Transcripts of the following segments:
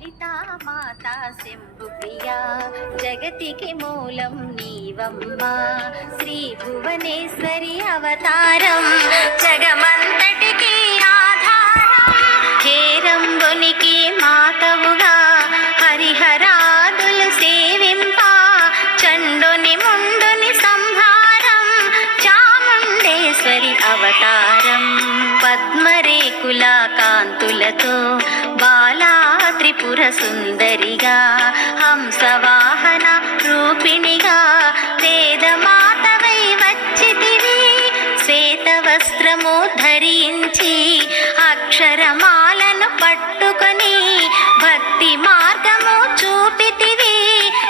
లలితా మాతా శంభు ప్రియా జగతికి మూలం నీవమ్మా శ్రీ భువనేశ్వరి అవతారం జగమంతటికి ఆధారం హేరంబునికి మాతవుగా హరిహరాదులు సేవింప చండుని ముండుని సంహారం చాముండేశ్వరి అవతారం పద్మరేకుల కాంతులతో బాలా త్రిపుర సుందరిగా హంసవాహన రూపిణిగా వేదమాతవై వచ్చితివి శ్వేత వస్త్రము ధరించి అక్షరమాలను పట్టుకొని భక్తి మార్గము చూపితివి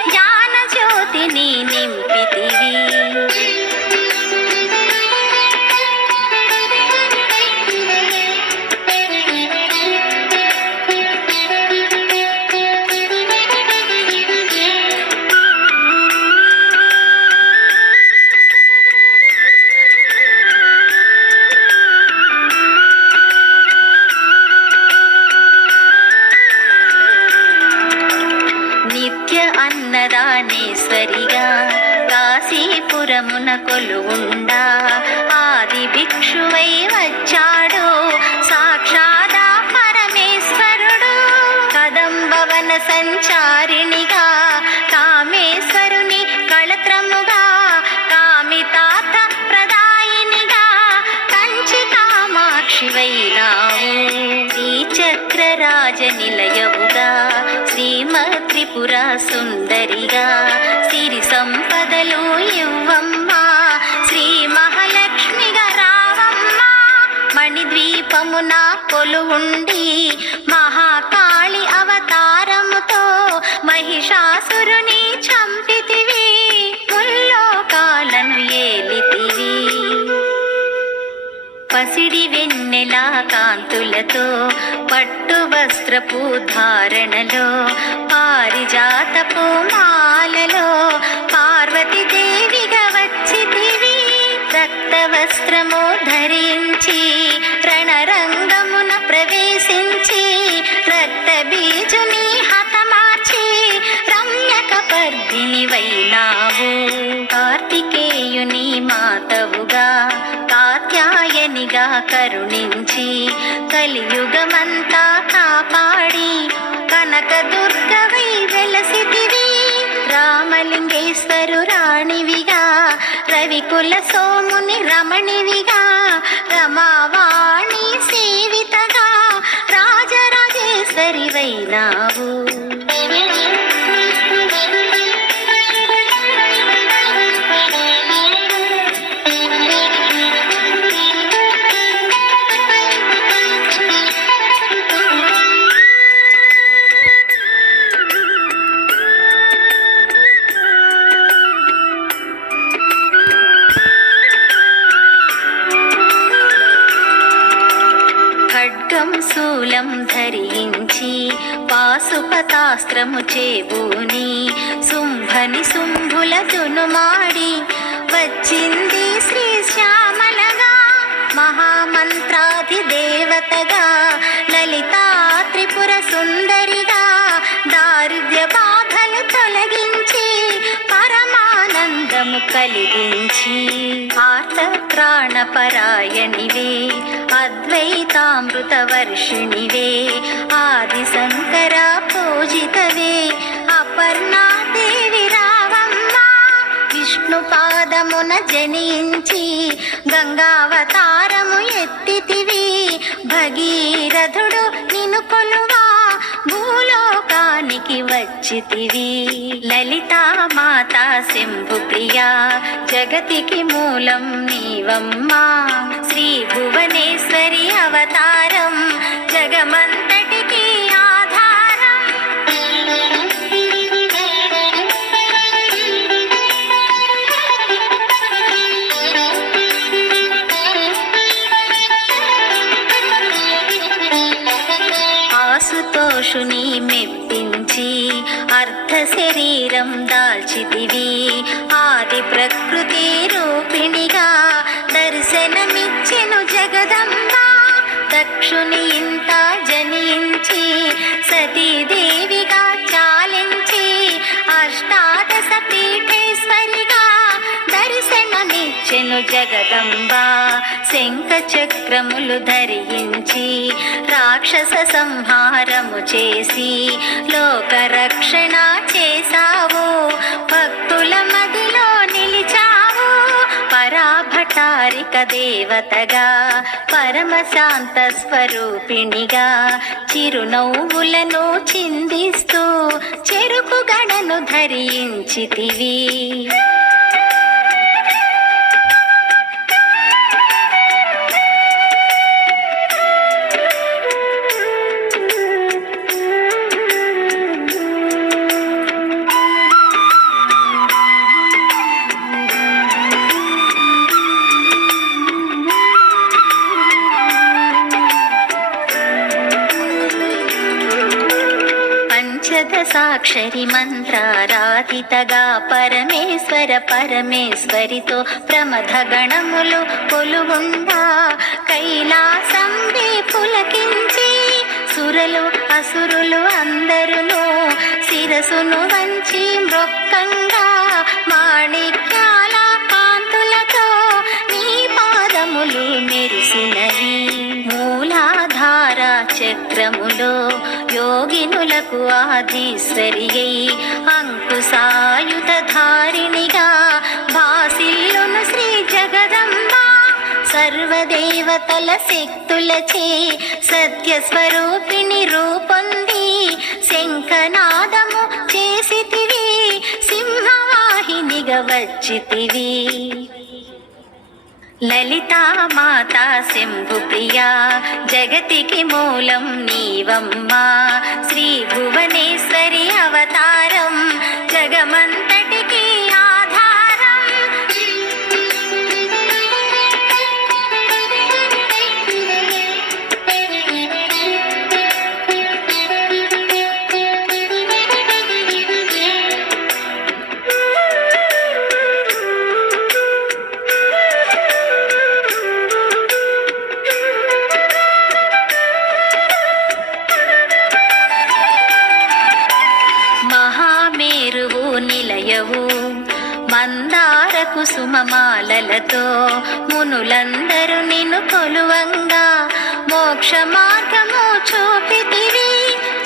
జ్ఞాన జ్యోతిని నింపితివి. అన్నదానేశ్వరిగా కాశీపురమున కొలువుండా ఆది భిక్షువై వచ్చాడు సాక్షాదా పరమేశ్వరుడు కదంబవన సంచారిణిగా కామేశ్వరుని కళత్రముగా కామితాత ప్రదాయినిగా కంచి కామాక్షివైనావు శ్రీచక్రరాజ నిలయవుగా శ్రీమద్ త్రిపుర సుందరిగా సిరి సంపదలు ఇవ్వమ్మా శ్రీ మహాలక్ష్మిగా రావమ్మా మణిద్వీపమున కొలువుండి మహాకాళి అవతారముతో మహిషాసురుని చంపితివి ముల్లోకాలను ఏలితివి పసిడి వెన్నెల కాంతులతో పట్టు వస్త్రపు ధారణలో పారిజాతపు మాలలో పార్వతీ దేవిగా వచ్చితివి రక్త వస్త్రము ధరించి రణరంగమున ప్రవేశించి రక్త బీజుని హతమార్చి రమ్యక పర్దిని వైనావు కార్తికేయుని మాతవుగా కాత్యాయనిగా కరుణించి కలియుగమంతా కాపాడి కనక దుర్గవై వెలసితివి రామలింగేశ్వరు రాణివిగా రవికుల సోముని రమణివిగా రమావాణి సేవితగా రాజరాజేశ్వరి వైనావు శూలం ధరించి పాశుపతాస్త్రము చేబూని శుంభని శుంభుల దునుమాడి వచ్చింది శ్రీ శ్యామలగా మహామంత్రాధి దేవతగా లలితా త్రిపుర సుందరిగా దారిద్ర్య బాధలు తొలగించి పరమానందము కలిగించి ఆర్తత్రాణపరాయణివే అద్వైతామృత వర్షిణివే ఆది శంకర పూజితవే అపర్ణాదేవి రావమ్మా విష్ణు పాదమున జనించి గంగావతారము ఎత్తితివి భగీరథుడు నిన్ను కొలువా భూలోకానికి వచ్చితివి లలితా మాతా శంభు ప్రియా జగతికి మూలం నీవమ్మా శ్రీ భువనేశ్వరి అవతారం జగమంతటికి ఆధారం ఆశుతోషుని మెప్పించి అర్ధ శరీరం దాల్చితివి ఆది ప్రకృతి రూపిణిగా దర్శనమిచ్చెను జగదంబ దక్షుని ఇంత జనించి సతీదేవి నిన్ను జగదంబా శంఖ చక్రములు ధరించి రాక్షస సంహారము చేసి లోక రక్షణ చేసావు, భక్తుల మదిలో నిలిచావు. పరాభటారిక దేవతగా పరమశాంత స్వరూపిణిగా చిరునవ్వులను చిందిస్తూ చెరుకు గడను ధరించితివి. సాక్షరి మంత్రారాధితగా పరమేశ్వరితో ప్రమథ గణములు కొలువుండా కైలాసం పులకించి సురలు అసురులు అందరును శిరసును వంచి మృక్కంగా మాణిక్యాల కాంతులతో నీ పాదములు మెరిసినవి. మూలాధార చక్రములో యోగినులకు ఆధీశ్వరియై అంకుశాయుధ ధారిణిగా భాసిల్లును శ్రీ జగదంబ. సర్వదేవతల శక్తులచే సత్య స్వరూపిణి రూపొంది శంఖనాదము చేసితివి, సింహవాహినిగా వచ్చితివి. లలితా మాతా శంభు ప్రియా జగతికి మూలం నీవమ్మా, శ్రీ భువనేశ్వరి అవతారం జగమంతటికి ఆధారం. మందార కుసుమమాలలతో మునులందరూ నిన్ను కొలువంగా మోక్ష మార్గము చూపితివి.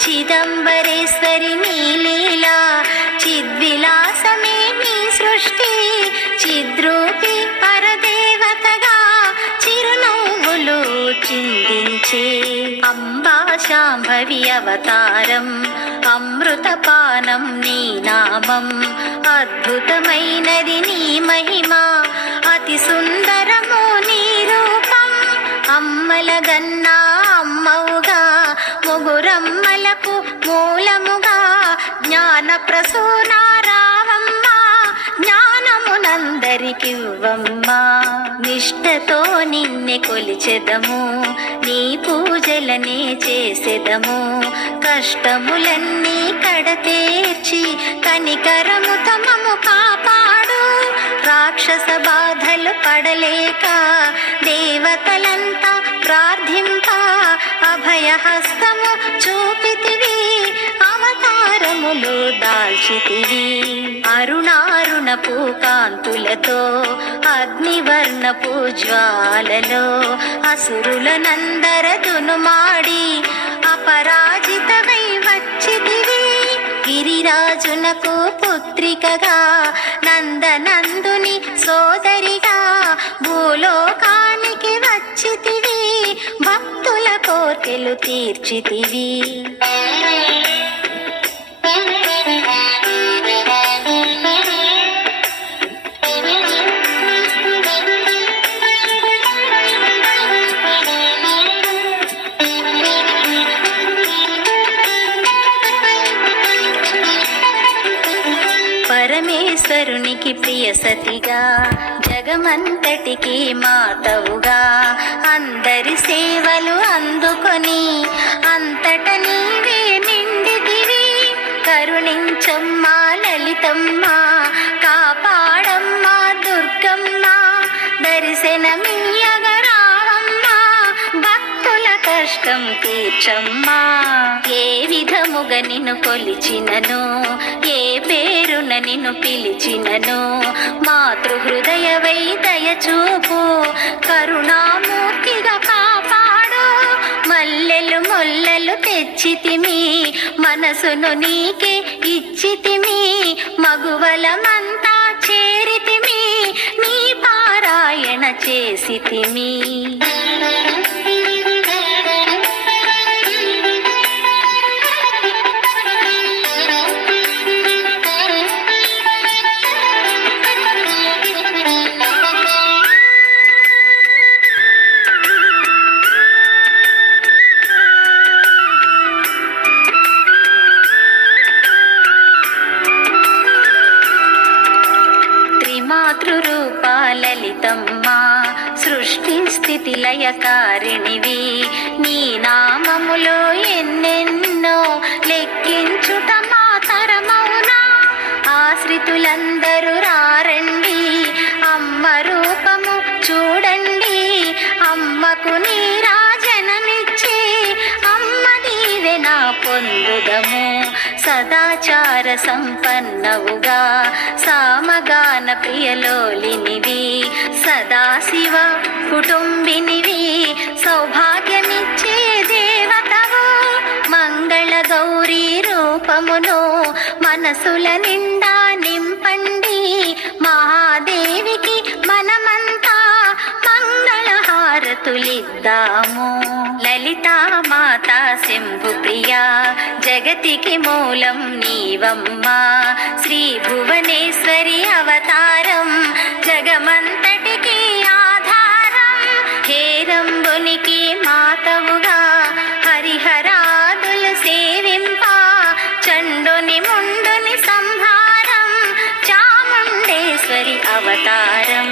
చిదంబరేశ్వరి నీ లీలా చిద్విలాసమే నీ సృష్టి, చిద్రూపి పరదేవతగా చిరునవ్వులు చిందించే అంబా శాంభవి అవతారం అమృతపానం నీ నామం. అద్భుతమైనది నీ మహిమ, అతి సుందరము నీ రూపం. అమ్మల గన్నా అమ్మవుగా ముగురమ్మలకు మూలముగా జ్ఞాన ప్రసూన రావమ్మ, జ్ఞానమునందరికివ్వమ్మా. నిష్టతో నిన్నే కొలిచెదము, నీ పూజలనే చేసెదము. కష్టములన్నీ కడతేర్చి కనికరము తమము కాపాడు. రాక్షస బాధలు పడలేక దేవతలంతా ప్రార్థింప అభయహస్తము చూపితివి, అవతారములు దాల్చితివి. అరుణారుణపు కాంతులతో అగ్నివర్ణపు జ్వాలలో అసురులనందరదును మాడి అపరాజితవై వచ్చితివి. గిరిరాజునకు పుత్రికగా నందనందుని సోదరిగా భూలోకానికి వచ్చితివి, భక్తుల కోర్కెలు తీర్చితివి. పరమేశ్వరునికి ప్రియ సతిగా జగమంతటికి మాతవుగా అందరి సేవలు అందుకొని అంతట నీవే నిండితివి. కరుణించమ్మా లలితమ్మ, కాపాడమ్మా దుర్గమ్మ, దర్శనమియ్యగరావమ్మ, భక్తుల కష్ట కష్టం తీర్చమ్మా. ఏ విధముగా నిన్ను కొలిచినను, ఏ పేరున నిన్ను పిలిచినను, మాతృహృదయవై దయచూపు, కరుణామూర్తిగా కాపాడు. మల్లెలు మొల్లలు తెచ్చితిమి, మనసును నీకే ఇచ్చితిమి, మగువలమంతా చేరితిమి, నీ పారాయణ చేసితిమి. మాతృరూపా లలితమ్మా, సృష్టి స్థితి లయకారిణివి, నీ నామములో ఎన్నెన్నో లెక్కించుట మా తరమౌనా. ఆశ్రితులందరూ రారండి, అమ్మ రూపము చూడండి, అమ్మకు నీరాజనమిచ్చి అమ్మ దీవెన పొందుదము. సదాచార సంపన్నవుగా సామగాన ప్రియలోలినివి, సదాశివ కుటుంబినివి, సౌభాగ్యమిచ్చే దేవతవు. మంగళ గౌరీ రూపమును మనసుల నిండా నింపండి, మహాదేవికి మనమంతా మంగళహారతులిద్దాము. లలితా మాతా శంభు ప్రియా, జగతికి మూలం నీవమ్మా, శ్రీ భువనేశ్వరి అవతారం, జగమంతటికి ఆధారం. హేరంబునికి మాతవుగా హరిహరాదులు సేవింప, చండుని ముండుని సంహారం, చాముండేశ్వరి అవతారం.